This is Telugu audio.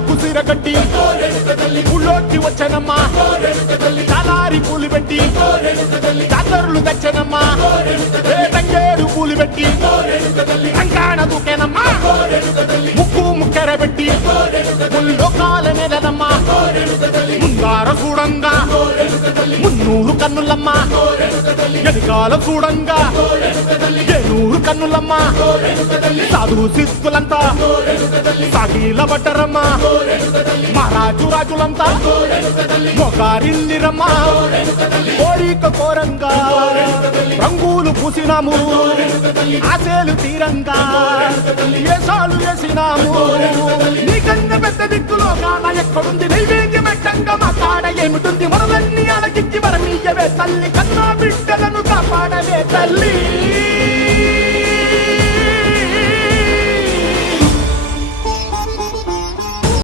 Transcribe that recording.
కుసిర కట్టి ఊళ్ళోకి వచ్చనమ్మా చాలారి పూలు పెట్టి జాతరులు తెచ్చనమ్మా తంగేడు పూలు పెట్టి కంకాణ దూకేనమ్మా ముక్కు ముక్కెర పెట్టి ముల్లోకాల నెలనమ్మా ముంగార చూడంగా మున్నూరు కన్నులమ్మా ఎనకాల చూడంగా ఏనూరు కన్నులమ్మా సాధు సిద్ధులంతా సాగిల పడ్డరమ్మా మహారాజు రాజులంతా మొగారిల్లిరమ్మా కోరిక కోరంగా రంగులు పూసినాము ఆశలు తీరంగా ఏసాలు వేసినాము నీకన్నా పెద్ద దిక్కులో కాన ఎక్కడుంది నైవేద్యం ఎట్టంగా మా కాడ ఏమిటుంది మనలన్నీ అలగిచ్చి వరమీయవే తల్లి కన్నా బిడ్డలను కాపాడవే తల్లి